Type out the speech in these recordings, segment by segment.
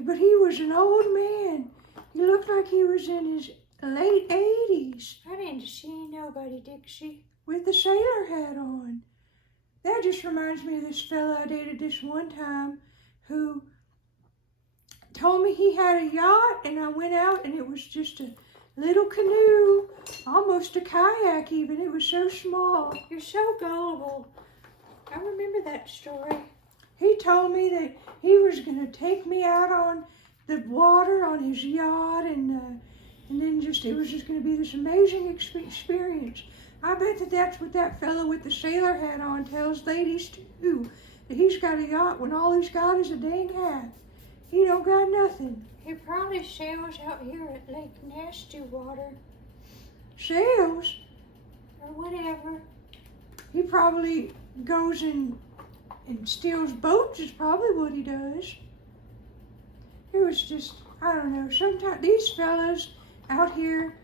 but he was an old man. He looked like he was in his late 80s. I didn't see nobody, Dixie. With the sailor hat on. That just reminds me of this fella I dated this one time who told me he had a yacht, and I went out and it was just a little canoe, almost a kayak even. It was so small. You're so gullible. I remember that story. He told me that he was going to take me out on the water on his yacht, and then it was just going to be this amazing experience. I bet that's what that fellow with the sailor hat on tells ladies too, that he's got a yacht when all he's got is a dang hat. He don't got nothing. He probably sails out here at Lake Nasty Water. Sails? Or whatever. He probably goes and steals boats is probably what he does. It was just, I don't know, sometimes these fellas out here,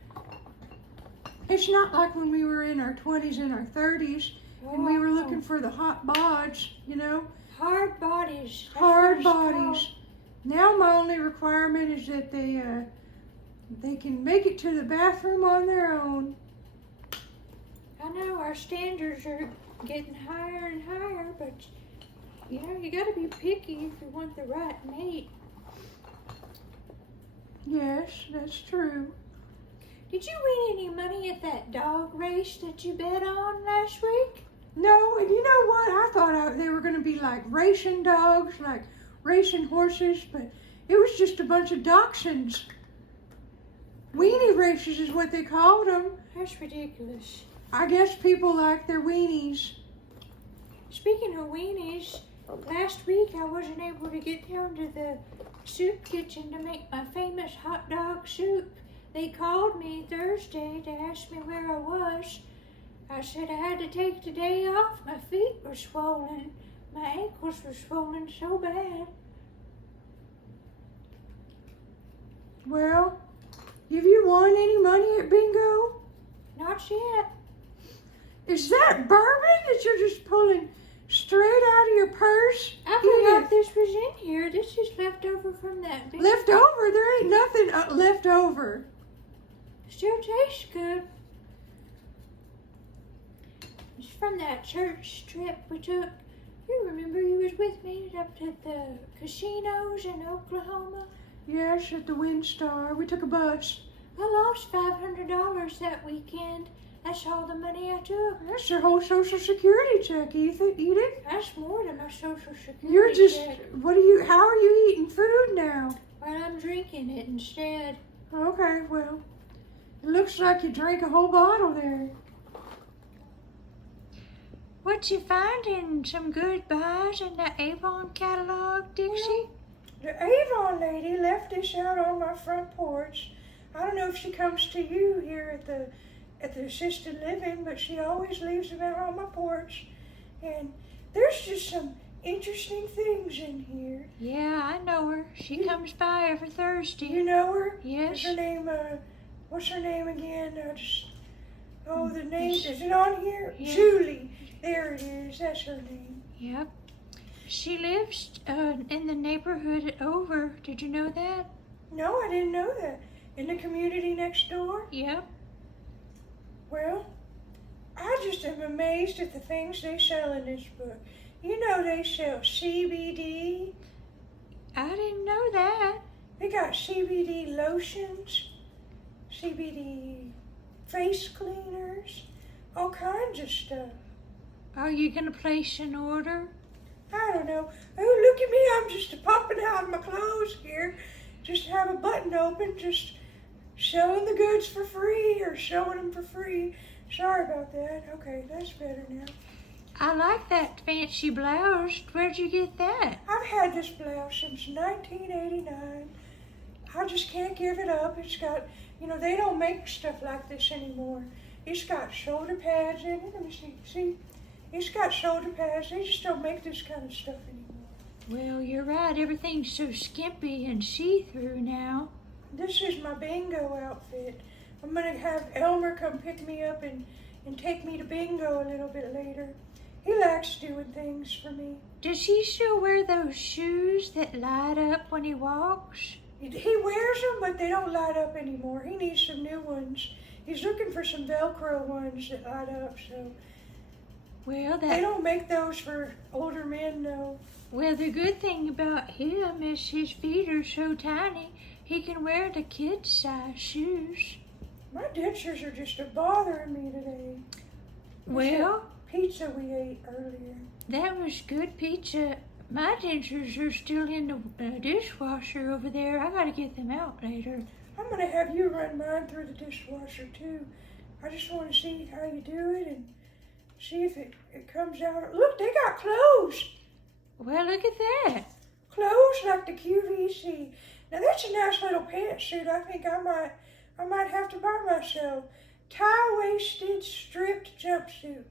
it's not like when we were in our 20s and our 30s and we were looking for the hot bods, you know? Hard bodies. Hard bodies. Now my only requirement is that they can make it to the bathroom on their own. I know our standards are getting higher and higher, but you know, you gotta be picky if you want the right mate. Yes, that's true. Did you win any money at that dog race that you bet on last week? No, and you know what? I thought they were going to be like racing dogs, like racing horses, but it was just a bunch of dachshunds. Weenie races is what they called them. That's ridiculous. I guess people like their weenies. Speaking of weenies, last week I wasn't able to get down to the soup kitchen to make my famous hot dog soup. They called me Thursday to ask me where I was. I said I had to take the day off. My feet were swollen. My ankles were swollen so bad. Well, have you won any money at bingo? Not yet. Is that bourbon that you're just pulling straight out of your purse? I forgot this was in here. This is left over from that bingo. Left over? There ain't nothing left over. Still tastes good. It's from that church trip we took. You remember you was with me up to the casinos in Oklahoma? Yes, at the WinStar. We took a bus. I lost $500 that weekend. That's all the money I took. That's your whole Social Security check, Edith. That's more than my Social Security You're just, check. How are you eating food now? Well, I'm drinking it instead. Okay, well, it looks like you drank a whole bottle there. What you finding? Some good buys in the Avon catalog, Dixie? Well, the Avon lady left this out on my front porch. I don't know if she comes to you here at the assisted living, but she always leaves them out on my porch. And there's just some interesting things in here. Yeah, I know her. She comes by every Thursday. You know her? Yes. What's her name again? The name, is it on here? Yeah. Julie. There it is. That's her name. Yep. She lives in the neighborhood over. Did you know that? No, I didn't know that. In the community next door? Yep. Well, I just am amazed at the things they sell in this book. You know they sell CBD. I didn't know that. They got CBD lotions, CBD face cleaners, all kinds of stuff. Are you going to place an order? I don't know. Oh, look at me. I'm just popping out of my clothes here. Just have a button open, just selling the goods for free or showing them for free. Sorry about that. Okay, that's better now. I like that fancy blouse. Where'd you get that? I've had this blouse since 1989. I just can't give it up. It's got, they don't make stuff like this anymore. It's got shoulder pads in it. Let me see. See? It's got shoulder pads. They just don't make this kind of stuff anymore. Well, you're right. Everything's so skimpy and see-through now. This is my bingo outfit. I'm going to have Elmer come pick me up and take me to bingo a little bit later. He likes doing things for me. Does he still wear those shoes that light up when he walks? He wears them, but they don't light up anymore. He needs some new ones. He's looking for some Velcro ones that light up, so. Well, They don't make those for older men, though. Well, the good thing about him is his feet are so tiny, he can wear the kid-size shoes. My dentures are just bothering me today. Well, Pizza we ate earlier. that was good pizza. My dentures are still in the dishwasher over there. I gotta get them out later. I'm gonna have you run mine through the dishwasher too. I just want to see how you do it and see if it comes out. Look, they got clothes. Well, look at that. Clothes like the QVC. Now that's a nice little pantsuit. I think I might have to buy myself. Tie-waisted stripped jumpsuit.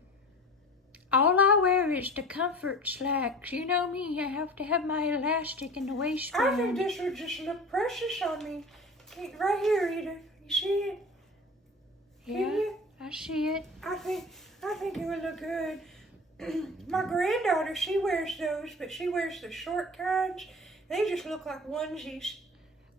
All I wear is the comfort slacks. You know me, I have to have my elastic in the waistband. I think this would just look precious on me. Right here, Edith. You see it? Yeah, Can you? I see it. I think it would look good. My granddaughter, she wears those, but she wears the short kinds. They just look like onesies.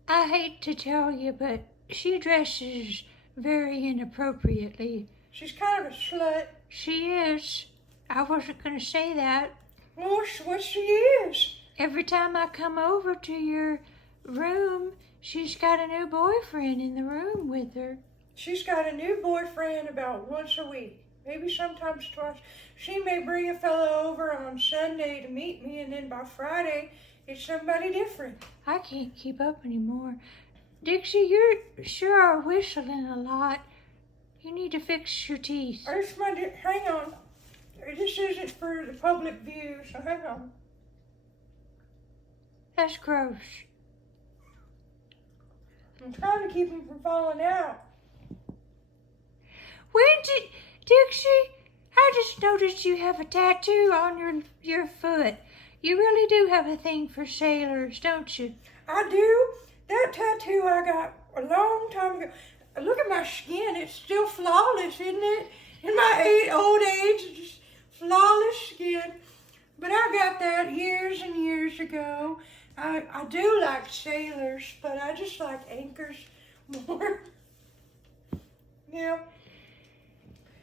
I hate to tell you, but she dresses very inappropriately. She's kind of a slut. She is. I wasn't going to say that. Well, what she is. Every time I come over to your room, she's got a new boyfriend in the room with her. She's got a new boyfriend about once a week, maybe sometimes twice. She may bring a fellow over on Sunday to meet me, and then by Friday, it's somebody different. I can't keep up anymore. Dixie, you sure are whistling a lot. You need to fix your teeth. Hang on. This isn't for the public view, so hang on. That's gross. I'm trying to keep them from falling out. Dixie, I just noticed you have a tattoo on your foot. You really do have a thing for sailors, don't you? I do. That tattoo I got a long time ago. Look at my skin. It's still flawless, isn't it? In my old age, it's just flawless skin. But I got that years and years ago. I do like sailors, but I just like anchors more. Yeah.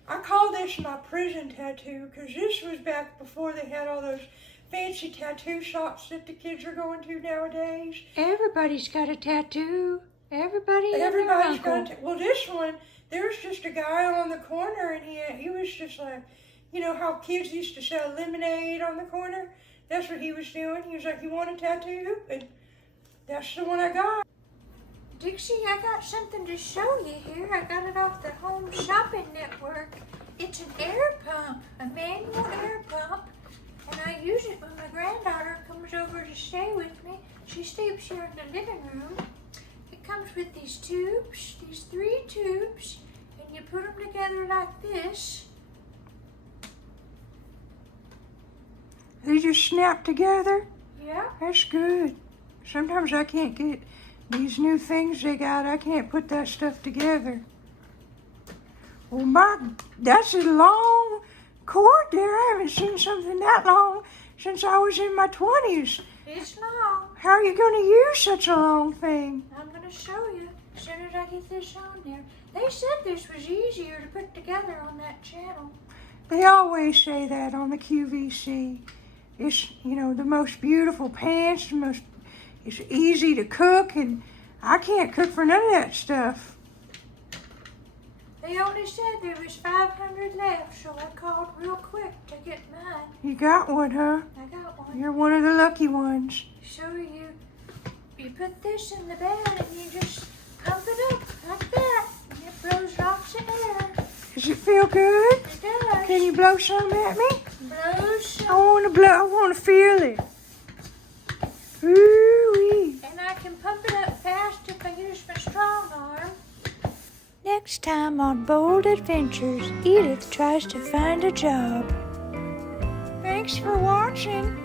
I call this my prison tattoo because this was back before they had all those fancy tattoo shops that the kids are going to nowadays. Everybody's got a tattoo. Everybody's got a well, this one, there's just a guy on the corner, and he was just like, you know how kids used to sell lemonade on the corner? That's what he was doing. He was like, you want a tattoo? And that's the one I got. Dixie, I got something to show you here. I got it off the Home Shopping Network. It's an air pump, a manual air pump, and I use it when my granddaughter comes over to stay with me. She sleeps here in the living room. It comes with these tubes, these 3 tubes, and you put them together like this. They just snap together? Yeah. That's good. Sometimes I can't get these new things they got. I can't put that stuff together. Well, that's a long cord there. I haven't seen something that long since I was in my 20s. It's long. How are you going to use such a long thing? I'm going to show you as soon as I get this on there. They said this was easier to put together on that channel. They always say that on the QVC. It's, you know, the most beautiful pants, it's easy to cook, and I can't cook for none of that stuff. They only said there was 500 left, so I called real quick to get mine. You got one, huh? I got one. You're one of the lucky ones. So you put this in the bed and you just pump it up like that, and it blows lots of air. Does it feel good? It does. Can you blow some at me? Blow some. I want to feel it. Ooh-wee. And I can pump it up fast if I use my strong arm. Next time on Bold Adventures, Edith tries to find a job. Thanks for watching.